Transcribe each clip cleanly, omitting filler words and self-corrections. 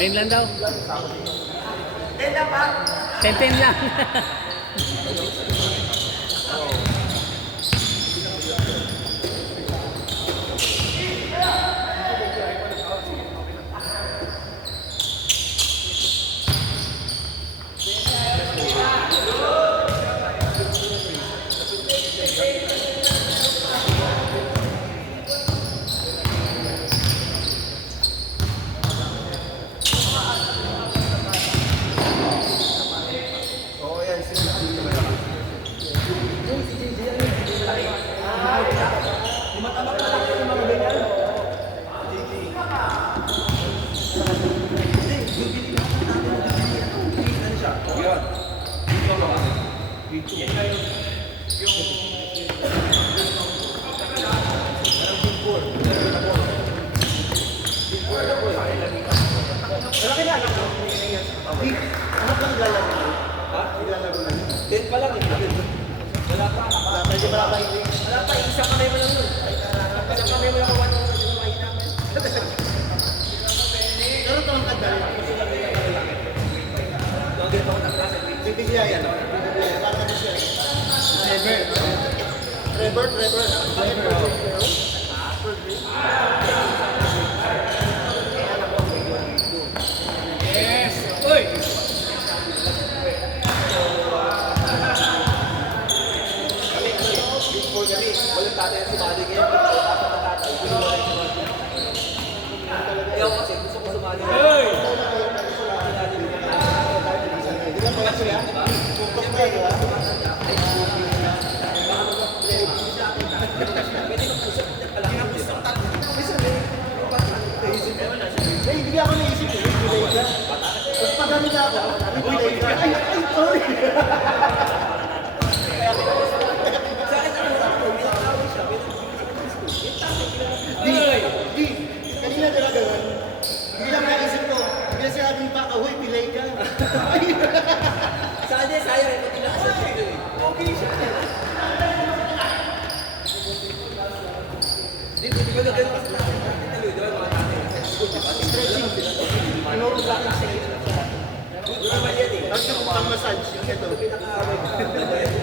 10 lang daw. 10 lang ba? 10 lang.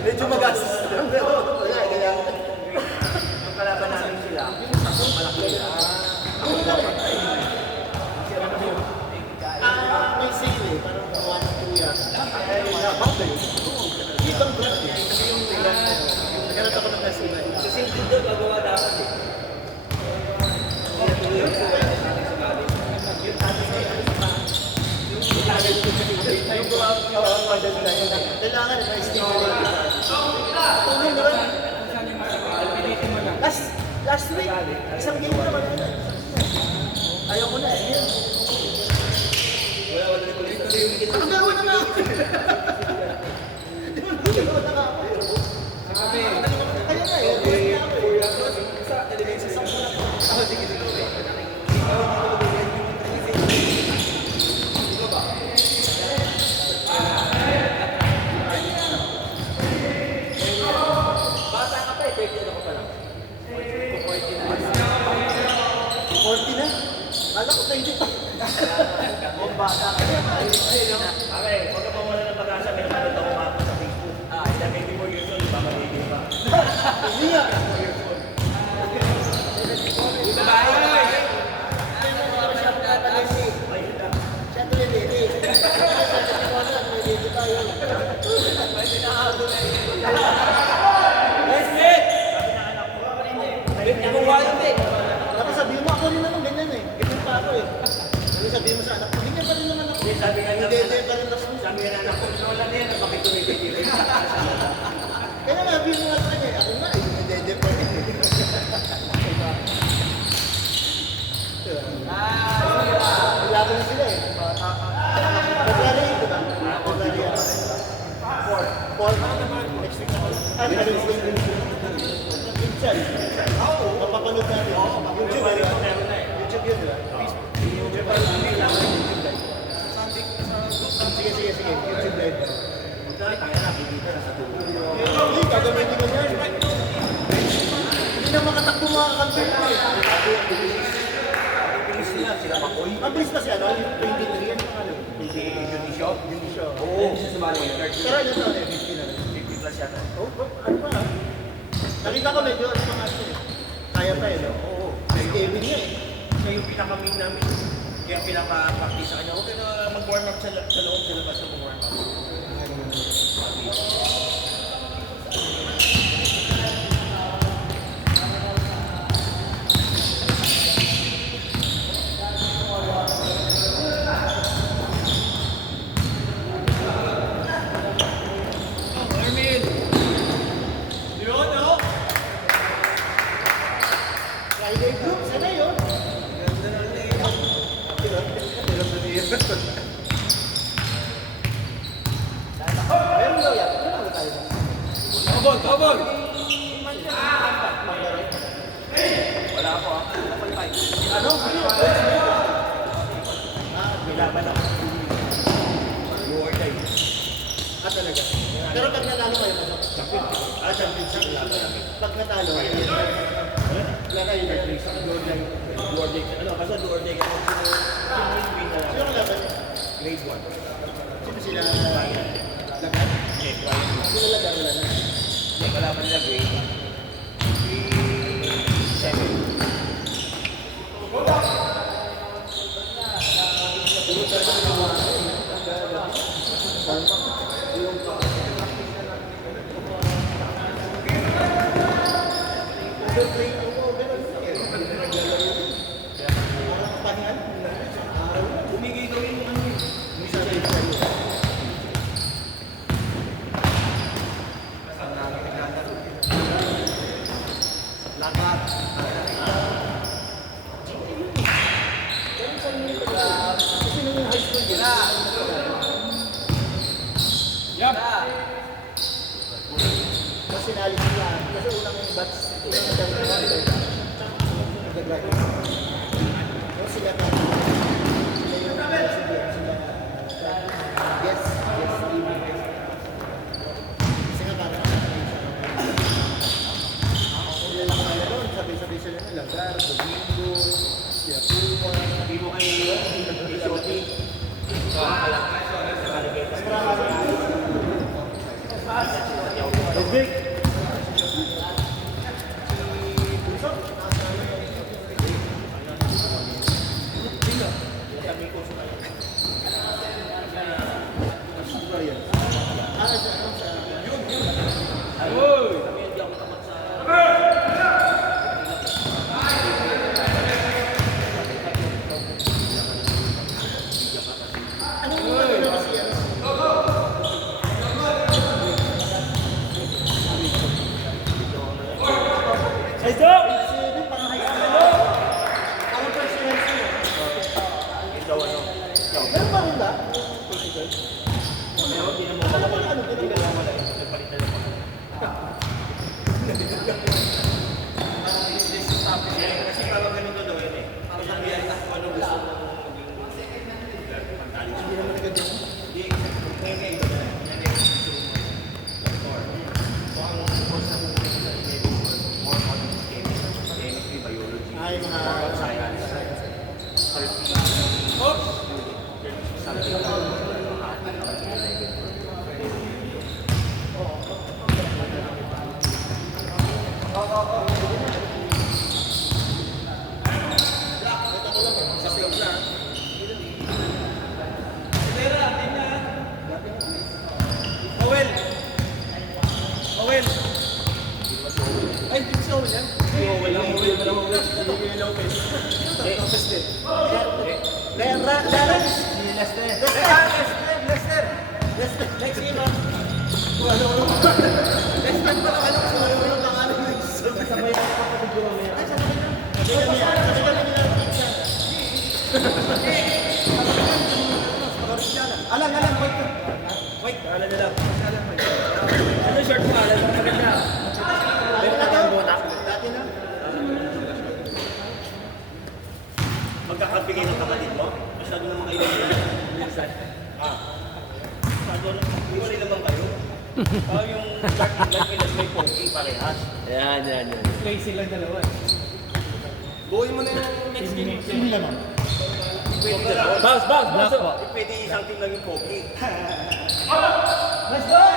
Medyo magastos. Yung kalaban namin sila, malaki nila. May sale eh, parang 1-2 yan. Dito ang brand eh. Kasi yung naghanap ako ng nasa iba. Kasi yung doon, magawa dapat eh. Kailangan may stimulant. Tulong naman. Last week, isang game mo naman. Ayaw ko na eh. Ang gawa na nga ako. Di ba nagawa na nga ako? Kaya nga eh. Sa television, sa mga ako. Sige. Alam ko, hindi pa. Ang bata ka. Okay, huwag ka pa wala ng pag-asa. May naman ito kumapa sa Facebook. Sa 24 years old, baka magiging pa. Hindi nga. Buta ba? Siya tuloy dito. Let's get! Ako wala din. Tapos sabihin mo ako rin naman ganyan eh. Ganyan pa ako eh. Sabihin mo sa anak ko, ganyan pa rin naman ako. Sabi nga pa rin naman. Sabi nga anak ko, wala na yan. Bakit tumigil? Kaya nga, sabihin mo nga sa kanya, ako nga eh. Hindi pa rin. Laban na sila eh. February 8, diba? February 4. Next week naman. Ano ba yung Pinsan. Mapapanood natin. YouTube eh. YouTube yun, diba? YouTube pa rin. Sige. YouTube live. Hindi, gagamitin ko yan. Hindi na makatakbo mga kantin ko eh. Bilis nila. sila Makoy. Mabilis pa si ano, yung 23, ano pangalan? Si Dionisio. Dionisio. Oo, siya sumali ngayon. Pero ilan taon eh, 50 na rin. 50 plus yata. Oh, ano pa ah? Nakita ko medyo ano pa nga siya eh. Kaya pa eh, no? Oo. Si Kevin niya eh. Siya yung pinaka-main namin. Kaya pinaka-practice sa kanya. Huwag ka na mag-warm up sa loob, sa labas na mag-warm up. Friday group, sana yun. Meron daw yan. Ano tayo ba? Tobol! Mandarin. Wala ako ah. Ano? Bilaban ako. You or die. Talaga. Pero pag natalo kayo, ano? Championship laban namin. Pag natalo, wala kayo na. Do or die. Ano, basta do or die ka. Sino yung win na Sino ang laban? grade 1? Sino sila? Laban? Okay, Ryan. Sino laban? Wala na. May kalaban nila grade 7. Overplay na ako. Meron na eh. Pahingan? Bumigay daw yung ano eh. Misa na yung sa'yo. Ang namin naglalaro. Lagat. Kasi nung high school din. Yup. Mas sinali sila. Kasi unang batch, unang nag-graduate. No, sila ka. Sila yung president. Sila yes, leaving yes. Kasi nga parang sila lang kaya doon. Sabay-sabay sila ng Lagar, Domingo, sila Puma. Sabi mo kay Shoti. Mas marami. Dobrik. Kasi parang ganito daw yun eh. Parang sabihan na kung ano gusto mo maging pantali. Hindi naman naganda. Hindi, ngayon iba na. Yan yung gusto mo. Or, kung ang course na pupunta sa level, more on chemistry, biology, Ay, mga more on science. 30. Oops! Something like Ay, hindi si Owen yan. Lawrence. Lester. Lester. Next game ah. Lester pa lang alam ko sa mga pangalan ng sabay na kapatid ko mamaya. Ay, sabay na. Sabay kami nila ng pizza. Alang, wait ka. Wait, alam na lang. Ano short mo? Alam mo na. Meron na tayong botak. Dati na. Magkakabigay ng kapatid mo? Masyado naman kayo minsan. Masyado naman. Iwalay naman kayo. Parang yung dark and may pogi parehas. Yan. Play silang dalawa. Buuin mo na yung next game. Sino naman? Pwede dalawa. Bounce, bounce, bounce. Pwede isang team lang yung pogi. Let's go!